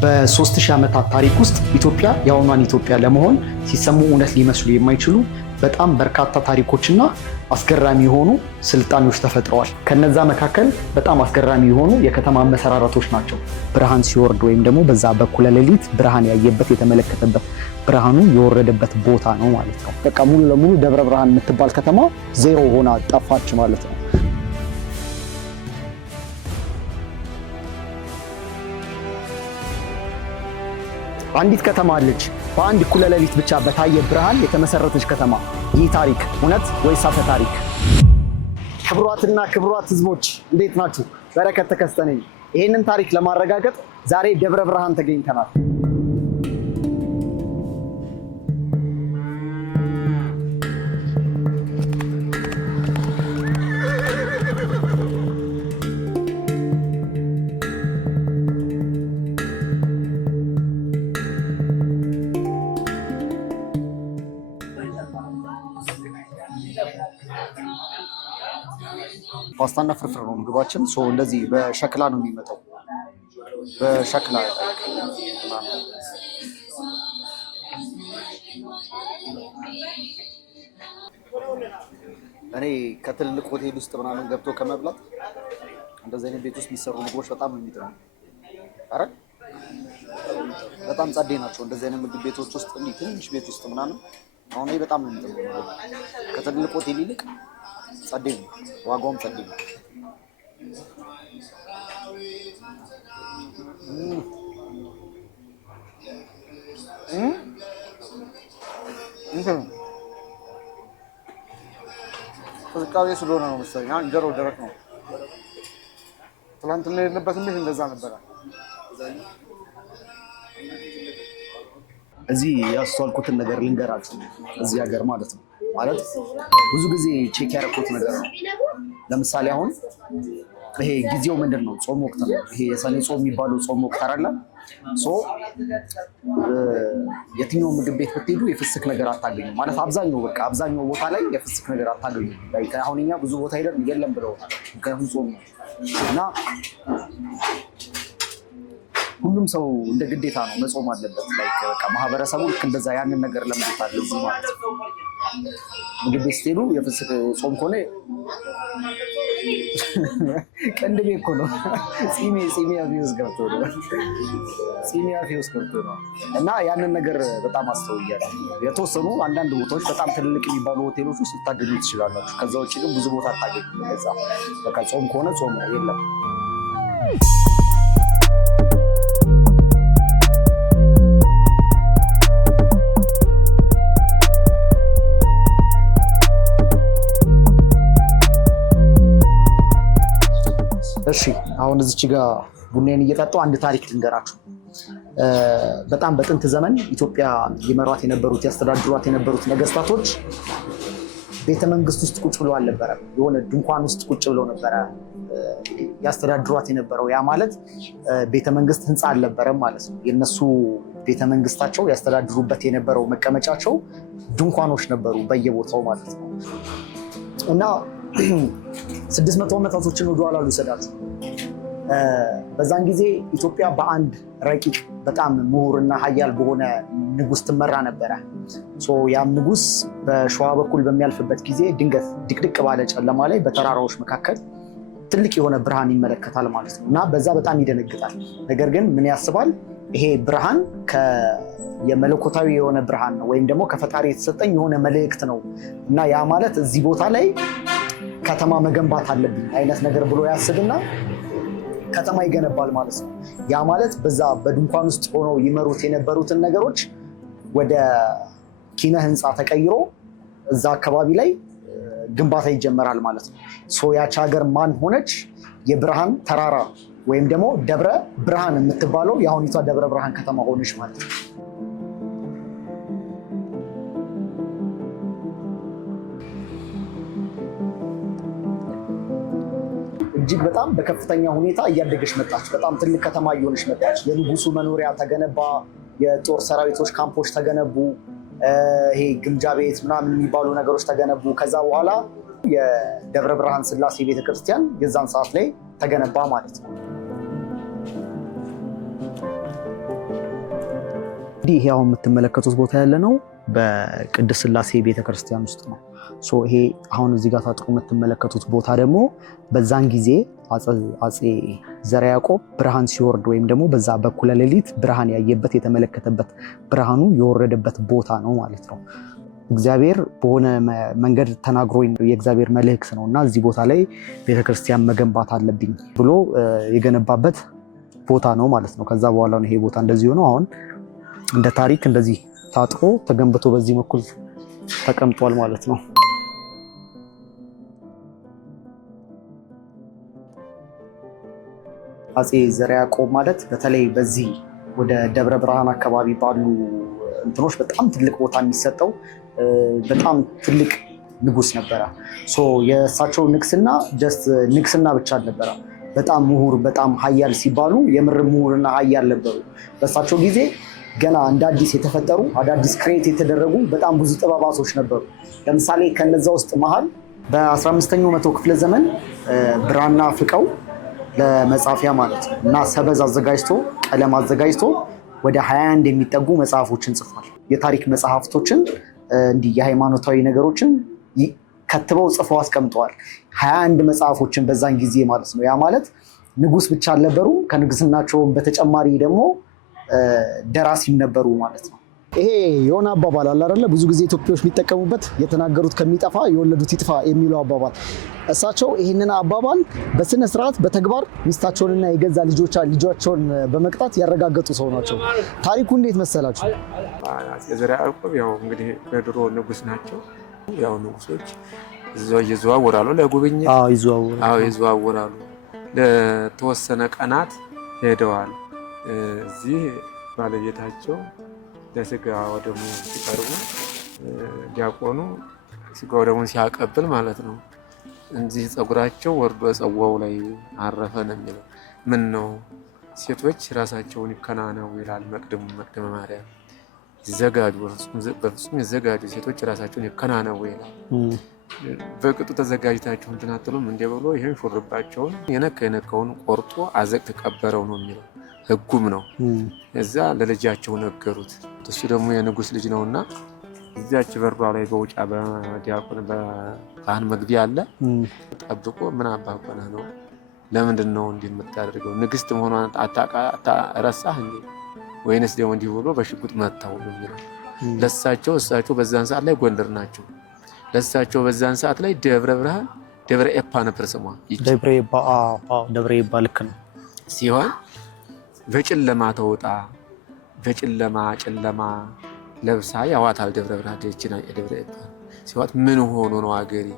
በ3000 ዓመታት ታሪክ ውስጥ ኢትዮጵያ የአሁኗን ኢትዮጵያ ለመሆን ሲሰሙ እውነት ሊመስሉ የማይችሉ በጣም በርካታ ታሪኮችና አስገራሚ የሆኑ ስልጣኔዎች ተፈጥረዋል። ከነዛ መካከል በጣም አስገራሚ የሆኑ የከተማ መሰራረቶች ናቸው። ብርሃን ሲወርድ ወይም ደግሞ በዛ በኩለ ሌሊት ብርሃን ያየበት የተመለከተበት ብርሃኑ የወረደበት ቦታ ነው ማለት ነው። በቃ ሙሉ ለሙሉ ደብረ ብርሃን የምትባል ከተማ ዜሮ ሆና ጠፋች ማለት ነው። አንዲት ከተማ አለች፣ በአንድ እኩለ ሌሊት ብቻ በታየ ብርሃን የተመሰረተች ከተማ። ይህ ታሪክ እውነት ወይስ አፈ ታሪክ? ክቡራትና ክቡራት ህዝቦች እንዴት ናችሁ? በረከት ተከስተ ነኝ። ይህንን ታሪክ ለማረጋገጥ ዛሬ ደብረ ብርሃን ተገኝተናል። ፓስታና ፍርፍር ነው ምግባችን። እንደዚህ በሸክላ ነው የሚመጣው። በሸክላ እኔ ከትልልቅ ሆቴል ውስጥ ምናምን ገብቶ ከመብላት እንደዚህ አይነት ቤት ውስጥ የሚሰሩ ምግቦች በጣም ነው የሚጥሙ። አረ በጣም ጸዴ ናቸው። እንደዚህ አይነት ምግብ ቤቶች ውስጥ ትንሽ ቤት ውስጥ ምናምን አሁን በጣም ነው የሚጥሙ። ከትልልቅ ሆቴል ይልቅ ጸዴ ነው፣ ዋጋውም ጸዴ ነው። ቅዝቃዜ ስለሆነ ነው መሰለኝ። እንጀራው ደረቅ ነው። ትናንትና የሄድንበት ቤት እንደዛ ነበረ። እዚህ ያስተዋልኩትን ነገር ልንገራችሁ። እዚህ ሀገር ማለት ነው ማለት ብዙ ጊዜ ቼክ ያደረኩት ነገር ነው። ለምሳሌ አሁን ይሄ ጊዜው ምንድን ነው? ጾም ወቅት ነው። ይሄ የሰኔ ጾም የሚባለው ጾም ወቅት አይደለ? የትኛው ምግብ ቤት ብትሄዱ የፍስክ ነገር አታገኙ ማለት አብዛኛው ቦታ ላይ የፍስክ ነገር አታገኙ። አሁን እኛ ብዙ ቦታ ሄደን የለም ብለውናል። ምክንያቱም ጾም ነው እና ሁሉም ሰው እንደ ግዴታ ነው መጾም አለበት። በቃ ማህበረሰቡ ልክ እንደዛ ያንን ነገር ለምዶታል። እዚህ ማለት ምግብ ቤት ስትሄዱ የፍስክ ጾም ከሆነ ቀንድቤ እኮ ነው ፂሜ አፌ ውስጥ ገብቶ ነው እና ያንን ነገር በጣም አስተውያለሁ። የተወሰኑ አንዳንድ ቦታዎች በጣም ትልልቅ የሚባሉ ሆቴሎች ውስጥ ልታገኙ ትችላላችሁ። ከዛ ውጭ ግን ብዙ ቦታ አታገኙ። በቃ ጾም ከሆነ ጾም ነው፣ የለም። እሺ አሁን እዚች ጋር ቡናዬን እየጠጣሁ አንድ ታሪክ ልንገራችሁ። በጣም በጥንት ዘመን ኢትዮጵያ ይመሯት የነበሩት ያስተዳድሯት የነበሩት ነገስታቶች ቤተመንግስት ውስጥ ቁጭ ብለው አልነበረም፣ የሆነ ድንኳን ውስጥ ቁጭ ብለው ነበረ ያስተዳድሯት የነበረው። ያ ማለት ቤተመንግስት ህንፃ አልነበረም ማለት ነው። የነሱ ቤተመንግስታቸው ያስተዳድሩበት የነበረው መቀመጫቸው ድንኳኖች ነበሩ በየቦታው ማለት ነው። እና 600 ዓመታቶችን ወደኋላ ልውሰዳችሁ። በዛን ጊዜ ኢትዮጵያ በአንድ ረቂቅ በጣም ምሁርና ሀያል በሆነ ንጉስ ትመራ ነበረ። ያም ንጉስ በሸዋ በኩል በሚያልፍበት ጊዜ ድንገት ድቅድቅ ባለ ጨለማ ላይ በተራራዎች መካከል ትልቅ የሆነ ብርሃን ይመለከታል ማለት ነው እና በዛ በጣም ይደነግጣል። ነገር ግን ምን ያስባል? ይሄ ብርሃን የመለኮታዊ የሆነ ብርሃን ነው ወይም ደግሞ ከፈጣሪ የተሰጠኝ የሆነ መልእክት ነው እና ያ ማለት እዚህ ቦታ ላይ ከተማ መገንባት አለብኝ አይነት ነገር ብሎ ያስብና ከተማ ይገነባል ማለት ነው። ያ ማለት በዛ በድንኳን ውስጥ ሆነው ይመሩት የነበሩትን ነገሮች ወደ ኪነ ህንፃ ተቀይሮ እዛ አካባቢ ላይ ግንባታ ይጀመራል ማለት ነው። ያች ሀገር ማን ሆነች? የብርሃን ተራራ ወይም ደግሞ ደብረ ብርሃን የምትባለው የአሁኒቷ ደብረ ብርሃን ከተማ ሆነች ማለት ነው። እጅግ በጣም በከፍተኛ ሁኔታ እያደገች መጣች። በጣም ትልቅ ከተማ እየሆነች መጣች። የንጉሱ መኖሪያ ተገነባ፣ የጦር ሰራዊቶች ካምፖች ተገነቡ፣ ይሄ ግምጃ ቤት ምናምን የሚባሉ ነገሮች ተገነቡ። ከዛ በኋላ የደብረ ብርሃን ስላሴ ቤተክርስቲያን የዛን ሰዓት ላይ ተገነባ ማለት ነው። እንግዲህ ይሄ አሁን የምትመለከቱት ቦታ ያለ ነው በቅድስት ሥላሴ ቤተክርስቲያን ውስጥ ነው። ይሄ አሁን እዚህ ጋር ታጥቆ የምትመለከቱት ቦታ ደግሞ በዛን ጊዜ አፄ ዘርዓ ያዕቆብ ብርሃን ሲወርድ ወይም ደግሞ በዛ በኩለ ሌሊት ብርሃን ያየበት የተመለከተበት ብርሃኑ የወረደበት ቦታ ነው ማለት ነው። እግዚአብሔር በሆነ መንገድ ተናግሮ የእግዚአብሔር መልእክት ነው እና እዚህ ቦታ ላይ ቤተክርስቲያን መገንባት አለብኝ ብሎ የገነባበት ቦታ ነው ማለት ነው። ከዛ በኋላ ነው ይሄ ቦታ እንደዚህ ሆኖ አሁን እንደ ታሪክ እንደዚህ ታጥቆ ተገንብቶ በዚህ በኩል ተቀምጧል ማለት ነው። አፄ ዘርዓ ያዕቆብ ማለት በተለይ በዚህ ወደ ደብረ ብርሃን አካባቢ ባሉ እንትኖች በጣም ትልቅ ቦታ የሚሰጠው በጣም ትልቅ ንጉስ ነበረ። የእሳቸው ንግስና ጀስት ንግስና ብቻ አልነበረ። በጣም ምሁር፣ በጣም ሀያል ሲባሉ የምር ምሁርና ሀያል ነበሩ። በእሳቸው ጊዜ ገና እንደ አዲስ የተፈጠሩ አዳዲስ ክሬት የተደረጉ በጣም ብዙ ጥበባቶች ነበሩ። ለምሳሌ ከነዛ ውስጥ መሃል በ15ኛው መቶ ክፍለ ዘመን ብራና ፍቀው ለመጻፊያ ማለት ነው እና ሰበዝ አዘጋጅቶ ቀለም አዘጋጅቶ ወደ 21 የሚጠጉ መጽሐፎችን ጽፏል። የታሪክ መጽሐፍቶችን እንዲህ የሃይማኖታዊ ነገሮችን ከትበው ጽፈው አስቀምጠዋል። 21 መጽሐፎችን በዛን ጊዜ ማለት ነው። ያ ማለት ንጉስ ብቻ አልነበሩም፣ ከንግስናቸው በተጨማሪ ደግሞ ደራሲም ነበሩ ማለት ነው። ይሄ የሆነ አባባል አለ አይደለ? ብዙ ጊዜ ኢትዮጵያዎች የሚጠቀሙበት የተናገሩት ከሚጠፋ የወለዱት ይጥፋ የሚለው አባባል። እሳቸው ይህንን አባባል በስነ ስርዓት በተግባር ሚስታቸውንና የገዛ ልጆቻቸውን በመቅጣት ያረጋገጡ ሰው ናቸው። ታሪኩ እንዴት መሰላችሁ? አፄ ዘርዓ ያዕቆብ ያው እንግዲህ በድሮ ንጉስ ናቸው። ያው ንጉሶች እዛው ይዘዋወራሉ ለጉብኝት። ይዘዋወራሉ። ለተወሰነ ቀናት ሄደዋል። እዚህ ባለቤታቸው ለስጋ ወደሙ ሲቀርቡ ዲያቆኑ ስጋ ወደሙን ሲያቀብል ማለት ነው። እንዚህ ፀጉራቸው ወርዶ ጽዋው ላይ አረፈ ነው የሚለው። ምን ነው ሴቶች ራሳቸውን ይከናነቡ ይላል መቅደመ ማርያም። ይዘጋጁ፣ በፍጹም ይዘጋጁ፣ ሴቶች ራሳቸውን ይከናነቡ ይላል። በቅጡ ተዘጋጅታችሁ እንትን አትሉም እንደ ብሎ ይሄን ሹርባቸውን የነካውን ቆርጦ አዘቅት ቀበረው ነው የሚለው። ህጉም ነው። እዛ ለልጃቸው ነገሩት። እሱ ደግሞ የንጉስ ልጅ ነውና እዚያች በሯ ላይ በውጫ በዲያቆን በካህን መግቢያ አለ ጠብቆ ምን አባቆና ነው ለምንድን ነው እንዲህ የምታደርገው? ንግስት መሆኗን ረሳህ እንዴ? ወይንስ ደግሞ እንዲህ ብሎ በሽጉጥ መታው ነው የሚለው። እሳቸው በዛን ሰዓት ላይ ጎንደር ናቸው። ለሳቸው በዛን ሰዓት ላይ ደብረ ብርሃን ደብረ ኤፓ ነበር ስሟ። ደብረ ኤፓ ልክ ነው ሲሆን በጨለማ ተውጣ ጨለማ ለብሳ ያዋታል ደብረ ብርሃን ደጅና ደብረ ኤፓ ሲዋት ምን ሆኖ ነው አገሬ?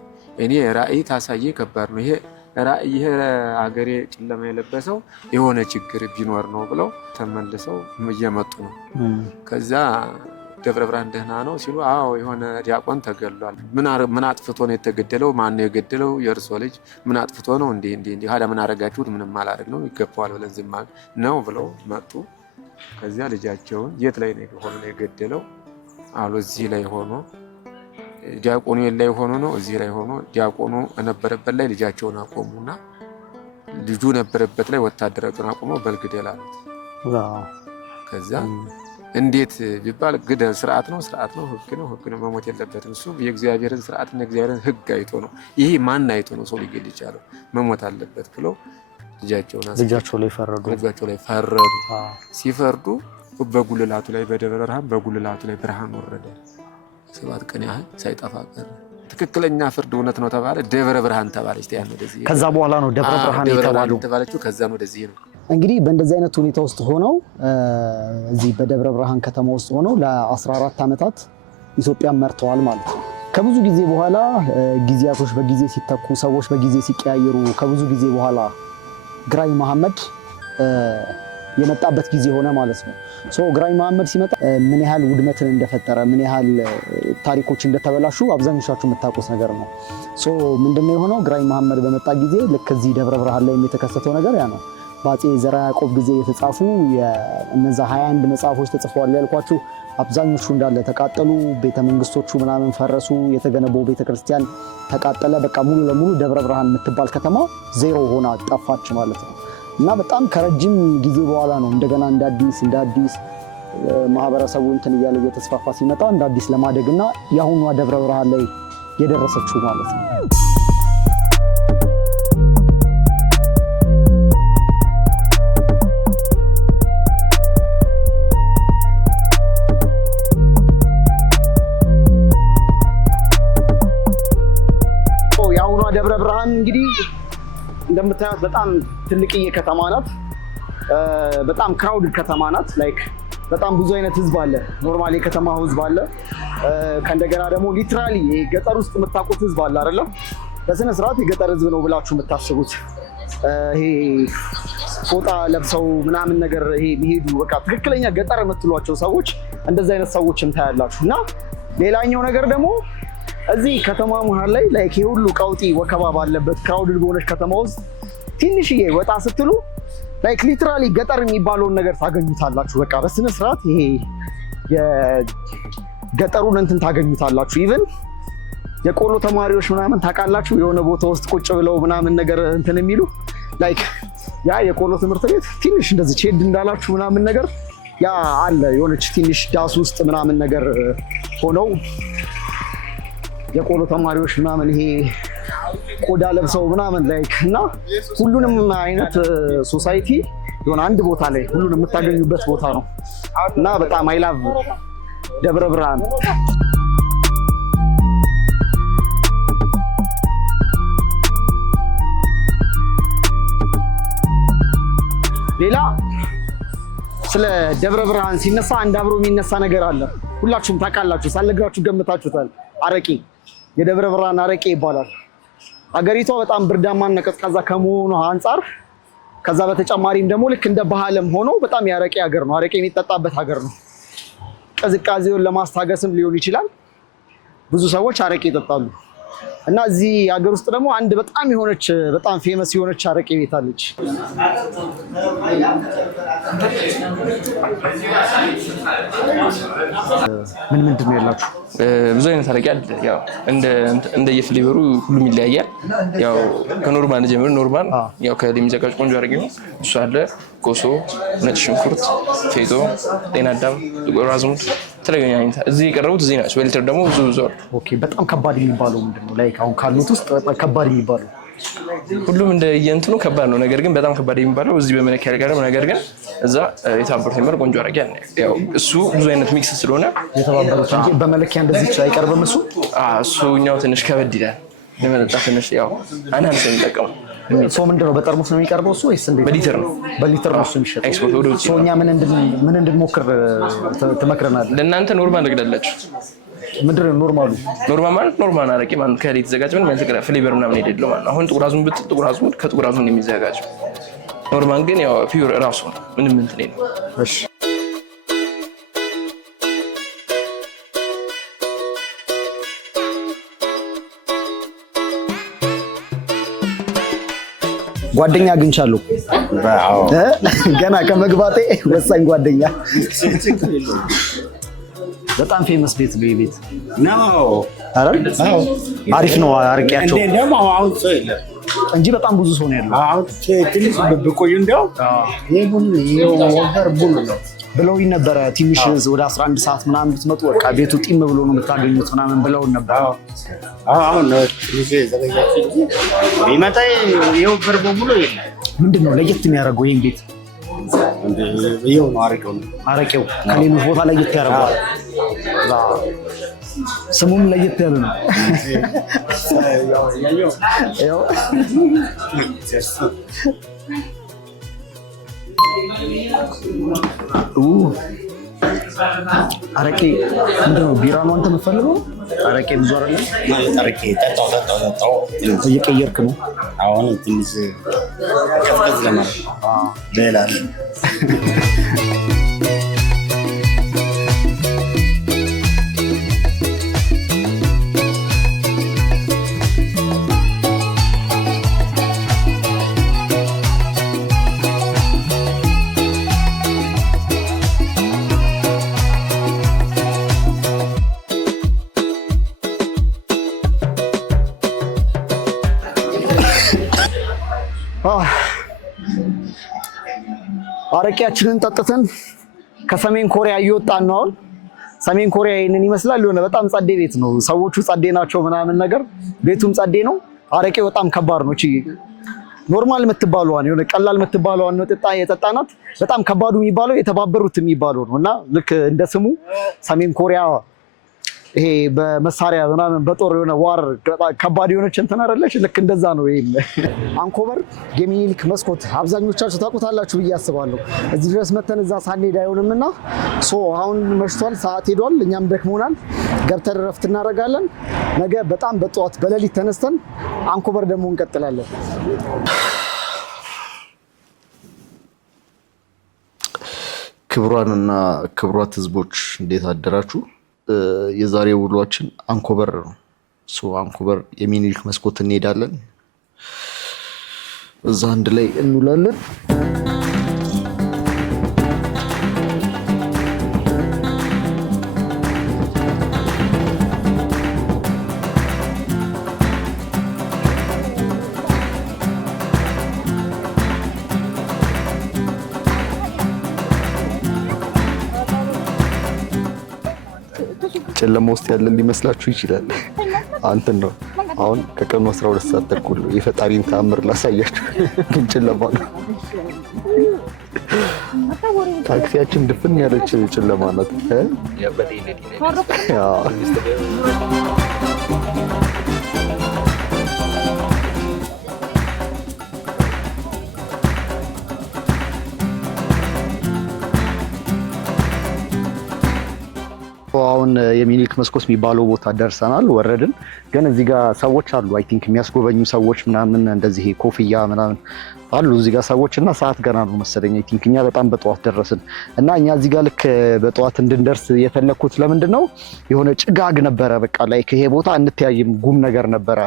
እኔ ራእይ ታሳየ ከባድ ነው ይሄ ራእይ። ይሄ አገሬ ጨለማ የለበሰው የሆነ ችግር ቢኖር ነው ብለው ተመልሰው እየመጡ ነው። ከዛ ደብረ ብርሃን ደህና ነው ሲሉ አዎ የሆነ ዲያቆን ተገሏል። ምን አጥፍቶ ነው የተገደለው? ማን ነው የገደለው? የእርሶ ልጅ ምን አጥፍቶ ነው? እንዴ ሀዳ ምን አረጋችሁት? ምንም አላረግ ነው ይገባዋል ብለን ዝም ነው ብለው መጡ። ከዚያ ልጃቸውን የት ላይ ነው የገደለው አሉ። እዚህ ላይ ሆኖ ዲያቆኑ ላይ ሆኖ ነው እዚህ ላይ ሆኖ ዲያቆኑ ነበረበት ላይ ልጃቸውን አቆሙና ልጁ ነበረበት ላይ ወታደራቸውን አቆመው በልግደል አሉት። ከዛ እንዴት ቢባል ግደል፣ ስርዓት ነው ህግ ነው መሞት የለበትም። እሱ የእግዚአብሔርን ስርዓትና የእግዚአብሔርን ህግ አይቶ ነው። ይሄ ማን አይቶ ነው ሰው ሊገድል ይቻለው? መሞት አለበት ብለው ልጃቸው ላይ ፈረዱ። ሲፈርዱ በጉልላቱ ላይ በደብረ ብርሃን በጉልላቱ ላይ ብርሃን ወረደ። 7 ቀን ያህል ሳይጠፋ ቀረ። ትክክለኛ ፍርድ እውነት ነው ተባለ። ደብረ ብርሃን ተባለች። ከዛ በኋላ ነው ደብረ ብርሃን የተባለችው። ከዛ ነው ወደዚህ ነው። እንግዲህ በእንደዚህ አይነት ሁኔታ ውስጥ ሆነው እዚህ በደብረ ብርሃን ከተማ ውስጥ ሆነው ለ14 ዓመታት ኢትዮጵያን መርተዋል ማለት ነው። ከብዙ ጊዜ በኋላ ጊዜያቶች በጊዜ ሲተኩ፣ ሰዎች በጊዜ ሲቀያየሩ ከብዙ ጊዜ በኋላ ግራኝ መሐመድ የመጣበት ጊዜ ሆነ ማለት ነው። ግራኝ መሐመድ ሲመጣ ምን ያህል ውድመትን እንደፈጠረ፣ ምን ያህል ታሪኮች እንደተበላሹ አብዛኞቻችሁ የምታውቁት ነገር ነው። ምንድነው የሆነው? ግራኝ መሐመድ በመጣ ጊዜ ልክ እዚህ ደብረ ብርሃን ላይ የተከሰተው ነገር ያ ነው። በአፄ ዘርዓ ያዕቆብ ጊዜ የተጻፉ እነዛ 21 መጽሐፎች ተጽፈዋል ያልኳችሁ አብዛኞቹ እንዳለ ተቃጠሉ። ቤተመንግስቶቹ ምናምን ፈረሱ። የተገነባው ቤተክርስቲያን ተቃጠለ። በቃ ሙሉ ለሙሉ ደብረ ብርሃን የምትባል ከተማ ዜሮ ሆና ጠፋች ማለት ነው። እና በጣም ከረጅም ጊዜ በኋላ ነው እንደገና እንደ አዲስ ማህበረሰቡ እንትን እያለ እየተስፋፋ ሲመጣ እንደ አዲስ ለማደግና የአሁኗ ደብረ ብርሃን ላይ የደረሰችው ማለት ነው። የአሁኗ ደብረ ብርሃን እንግዲህ እንደምታዩት በጣም ትልቅዬ ከተማ ናት። በጣም ክራውድድ ከተማ ናት። ላይክ በጣም ብዙ አይነት ህዝብ አለ። ኖርማሊ የከተማ ህዝብ አለ። ከእንደገና ደግሞ ሊትራሊ ገጠር ውስጥ የምታውቁት ህዝብ አለ አይደለም? በስነ ስርዓት የገጠር ህዝብ ነው ብላችሁ የምታስቡት ይሄ ፎጣ ለብሰው ምናምን ነገር ይሄ የሚሄዱ በቃ ትክክለኛ ገጠር የምትሏቸው ሰዎች እንደዚህ አይነት ሰዎችም ታያላችሁ። እና ሌላኛው ነገር ደግሞ እዚህ ከተማ መሀል ላይ ላይክ ሁሉ ቀውጢ ወከባ ባለበት ክራውድድ በሆነች ከተማ ውስጥ ትንሽዬ ወጣ ስትሉ ላይክ ሊትራሊ ገጠር የሚባለውን ነገር ታገኙታላችሁ። በቃ በስነ ስርዓት ይሄ የገጠሩን እንትን ታገኙታላችሁ። ኢቭን የቆሎ ተማሪዎች ምናምን ታውቃላችሁ፣ የሆነ ቦታ ውስጥ ቁጭ ብለው ምናምን ነገር እንትን የሚሉ ላይክ ያ የቆሎ ትምህርት ቤት ትንሽ እንደዚህ ቼድ እንዳላችሁ ምናምን ነገር ያ አለ። የሆነች ትንሽ ዳስ ውስጥ ምናምን ነገር ሆነው የቆሎ ተማሪዎች ምናምን ይሄ ቆዳ ለብሰው ምናምን ላይክ እና ሁሉንም አይነት ሶሳይቲ የሆነ አንድ ቦታ ላይ ሁሉንም የምታገኙበት ቦታ ነው እና በጣም አይ ላቭ ደብረ ብርሃን። ሌላ ስለ ደብረ ብርሃን ሲነሳ አንድ አብሮ የሚነሳ ነገር አለ። ሁላችሁም ታውቃላችሁ፣ ሳልነግራችሁ ገምታችሁታል። አረቄ፣ የደብረ ብርሃን አረቄ ይባላል። አገሪቷ በጣም ብርዳማና ቀዝቃዛ ከመሆኑ አንጻር ከዛ በተጨማሪም ደግሞ ልክ እንደ ባህልም ሆኖ በጣም የአረቄ ሀገር ነው። አረቄ የሚጠጣበት ሀገር ነው። ቅዝቃዜውን ለማስታገስም ሊሆን ይችላል ብዙ ሰዎች አረቄ ይጠጣሉ። እና እዚህ ሀገር ውስጥ ደግሞ አንድ በጣም የሆነች በጣም ፌመስ የሆነች አረቄ ቤት አለች። ምን ምንድን ነው ያላችሁ? ብዙ አይነት አረቄ አለ። ያው እንደየፍሌቨሩ ሁሉም ይለያያል። ያው ከኖርማል ጀምሮ ኖርማል ያው ከሚዘጋጅ ቆንጆ አረቄ ነው እሱ አለ። ኮሶ፣ ነጭ ሽንኩርት፣ ፌጦ፣ ጤና አዳም፣ ጥቁር አዝሙድ የተለያዩ አይነት እዚህ የቀረቡት እዚህ ናቸው። በሊትር ደግሞ ብዙ አሉ። ኦኬ። በጣም ከባድ የሚባለው ምንድን ነው? ላይክ አሁን ካሉት ውስጥ በጣም ከባድ የሚባለው? ሁሉም እንደየእንትኑ ከባድ ነው። ነገር ግን በጣም ከባድ የሚባለው እዚህ በመለኪያ አልቀረም። ነገር ግን እዛ የተባበሩት የሚባል ቆንጆ አረቄ አለ። ያው እሱ ብዙ አይነት ሚክስ ስለሆነ የተባበሩት እንጂ በመለኪያ እንደዚህ አይቀርብም። እሱኛው ትንሽ ከበድ ይላል ለመጠጣት ትንሽ ያው አናንስ የሚጠቀሙ ሰው ምንድን ነው በጠርሙስ ነው የሚቀርበው እሱ ወይስ እንዴት? በሊትር ነው። በሊትር ነው እሱ የሚሸጠው። ኤክስፖርት ወደ ውጭ። እኛ ምን እንድንሞክር ትመክረናለህ? ለእናንተ ኖርማል ልግዳላችሁ። ምንድን ነው ኖርማሉ? ኖርማል ማለት ኖርማል አረቄ ማለት ከሌት የተዘጋጀ ምንም አይነት ፍሌቨር ምናምን የሌለው ማለት ነው። አሁን ጥቁር አዝሙድ ብትል ጥቁር አዝሙድ ከጥቁር አዝሙድ የሚዘጋጀው ኖርማል ግን ያው ፒውር እራሱ ነው። ምንም እንትን የለም። እሺ ጓደኛ አግኝቻለሁ። ገና ከመግባቴ ወሳኝ ጓደኛ። በጣም ፌመስ ቤት ነው ቤት አሪፍ ነው አረቄያቸው እንጂ በጣም ብዙ ሰው ነው ያለው። ትንሽ ብቆዩ እንዲያው ብለውኝ ነበረ። ትንሽ ወደ 11 ሰዓት ምናምን ብትመጡ በቃ ቤቱ ጢም ብሎ ነው የምታገኙት ምናምን ብለውን ነበር። አሁን ትንሽ ዘገያች እንጂ ቢመጣ ይኸው ብር በሙሉ የለም። ምንድን ነው ለየት የሚያደርገው ይህን ቤት? ይኸው ነው አረቄው ነው። አረቄው ከሌሎች ቦታ ለየት ያደርገዋል። ስሙም ለየት ያለ ነው። አረቄ ምንድን ነው? ቢራ ነው አንተ የምትፈልገው? አረቄ ብዙ አይደለም። አረቄ ጠጣው እየቀየርክ ነው። አሁን ትንሽ ቀዝቀዝ ለማለት ሌላ አረቄያችንን ጠጥተን ከሰሜን ኮሪያ እየወጣን ነው አሁን። ሰሜን ኮሪያ ይሄንን ይመስላል። የሆነ በጣም ጸዴ ቤት ነው። ሰዎቹ ጸዴ ናቸው ምናምን ነገር፣ ቤቱም ጸዴ ነው። አረቄው በጣም ከባድ ነው። እቺ ኖርማል የምትባለዋን የሆነ ቀላል የምትባለዋን ነው የጠጣናት። በጣም ከባዱ የሚባለው የተባበሩት የሚባለው ነው እና ልክ እንደ ስሙ ሰሜን ኮሪያ ይሄ በመሳሪያ ምናምን በጦር የሆነ ዋር ከባድ የሆነች እንትን አይደለች? ልክ እንደዛ ነው። ይሄ አንኮበር የሚኒሊክ መስኮት አብዛኞቻችሁ ታውቁታላችሁ ብዬ አስባለሁ። እዚህ ድረስ መተን እዛ ሳንሄድ አይሆንምና አሁን መሽቷል፣ ሰዓት ሄዷል፣ እኛም ደክሞናል። ገብተን እረፍት እናደርጋለን። ነገ በጣም በጠዋት በሌሊት ተነስተን አንኮበር ደግሞ እንቀጥላለን። ክቡራንና ክቡራት ህዝቦች እንዴት አደራችሁ? የዛሬ ውሏችን አንኮበር ነው። አንኮበር የሚኒሊክ መስኮት እንሄዳለን። እዛ አንድ ላይ እንውላለን። ጨለማ ውስጥ ያለን ሊመስላችሁ ይችላል። አንተን ነው አሁን ከቀኑ 12 ሰዓት ተኩል የፈጣሪን ተአምር ላሳያችሁ። ግን ጨለማ ነው። ታክሲያችን ድፍን ያለች ጨለማ ናት። አሁን የሚኒሊክ መስኮት የሚባለው ቦታ ደርሰናል። ወረድን። ግን እዚህ ጋር ሰዎች አሉ፣ አይ ቲንክ የሚያስጎበኙ ሰዎች ምናምን እንደዚህ ኮፍያ ምናምን አሉ እዚህ ጋር ሰዎች እና ሰዓት ገና ነው መሰለኝ። አይ ቲንክ እኛ በጣም በጠዋት ደረስን እና እኛ እዚህ ጋር ልክ በጠዋት እንድንደርስ የፈለኩት ለምንድን ነው የሆነ ጭጋግ ነበረ። በቃ ላይ ይሄ ቦታ እንተያይም ጉም ነገር ነበረ።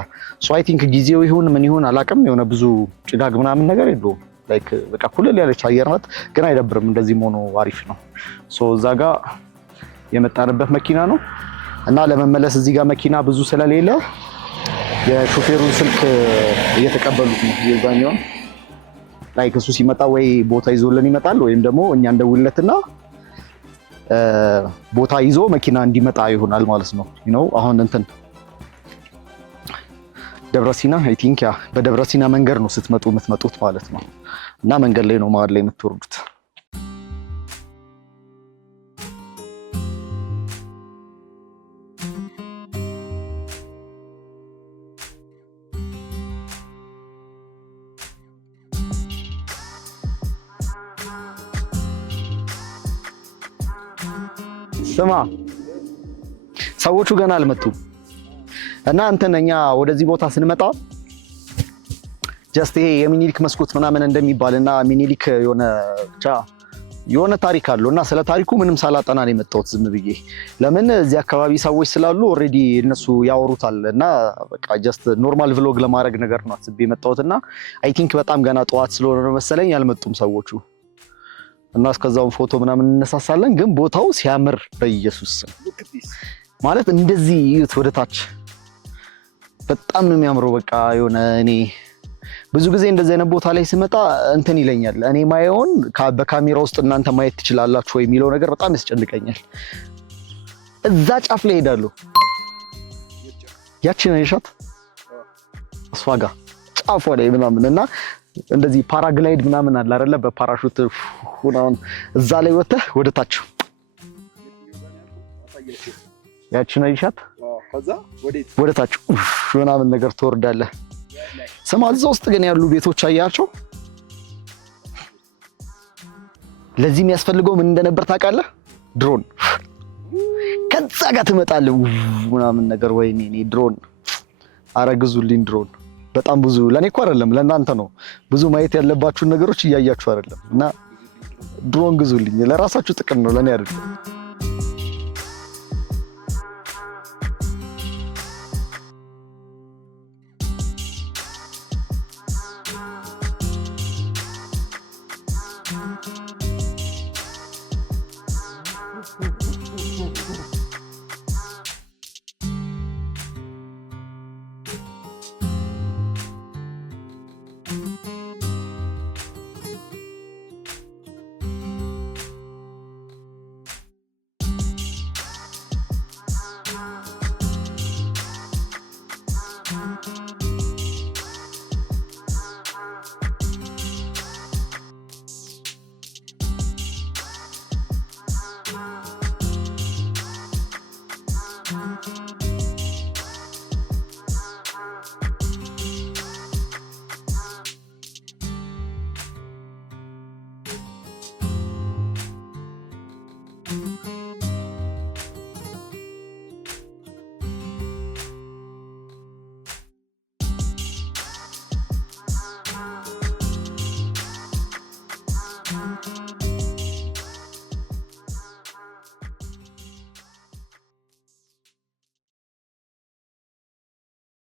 አይ ቲንክ ጊዜው ይሁን ምን ይሁን አላውቅም፣ የሆነ ብዙ ጭጋግ ምናምን ነገር የለውም። ላይክ በቃ ኩልል ያለች አየር ናት፣ ግን አይደብርም። እንደዚህ ሆኖ አሪፍ ነው። እዛ ጋር የመጣንበት መኪና ነው እና ለመመለስ እዚህ ጋር መኪና ብዙ ስለሌለ የሾፌሩን ስልክ እየተቀበሉት ነው። የዛኛውን ላይክ እሱ ሲመጣ ወይ ቦታ ይዞልን ይመጣል ወይም ደግሞ እኛ እንደውለትና ቦታ ይዞ መኪና እንዲመጣ ይሆናል ማለት ነው። አሁን እንትን ደብረሲና አይ ቲንክ በደብረሲና መንገድ ነው ስትመጡ የምትመጡት ማለት ነው እና መንገድ ላይ ነው መሀል ላይ የምትወርዱት። ስማ ሰዎቹ ገና አልመጡም እና እኛ ወደዚህ ቦታ ስንመጣ ጀስት ይሄ የሚኒሊክ መስኮት ምናምን እንደሚባልና ሚኒሊክ የሆነ ታሪክ አለው እና ስለ ታሪኩ ምንም ሳላጠና ነው የመጣሁት ዝም ብዬ። ለምን እዚህ አካባቢ ሰዎች ስላሉ ኦልሬዲ እነሱ ያወሩታል እና በቃ ጀስት ኖርማል ቭሎግ ለማድረግ ነገር ነው አስቤ የመጣሁትና አይ ቲንክ በጣም ገና ጠዋት ስለሆነ ነው መሰለኝ ያልመጡም ሰዎቹ እና እስከዛው ፎቶ ምናምን እንነሳሳለን። ግን ቦታው ሲያምር በኢየሱስ ማለት እንደዚህ እዩት፣ ወደታች በጣም ነው የሚያምረው። በቃ የሆነ እኔ ብዙ ጊዜ እንደዚህ አይነት ቦታ ላይ ስመጣ እንትን ይለኛል። እኔ ማየውን በካሜራ ውስጥ እናንተ ማየት ትችላላችሁ ወይ የሚለው ነገር በጣም ያስጨንቀኛል። እዛ ጫፍ ላይ ሄዳለሁ። ያቺ ነው የሻት እሷ ጋር ጫፏ ላይ ምናምን እና እንደዚህ ፓራግላይድ ምናምን አለ አይደለ? በፓራሹት ሁናውን እዛ ላይ ወጥተህ ወደታች ያቺ ነው ይሻት ከዛ ወደታች ምናምን ነገር ትወርዳለህ። ስማ እዛ ውስጥ ግን ያሉ ቤቶች አያቸው። ለዚህ የሚያስፈልገው ምን እንደነበር ታውቃለህ? ድሮን። ከዛ ጋር ትመጣለህ ምናምን ነገር። ወይኔ እኔ ድሮን አረግዙልኝ ድሮን በጣም ብዙ ለኔ እኮ አይደለም ለእናንተ ነው። ብዙ ማየት ያለባችሁን ነገሮች እያያችሁ አይደለም እና ድሮን ግዙልኝ። ለራሳችሁ ጥቅም ነው ለኔ አይደለም።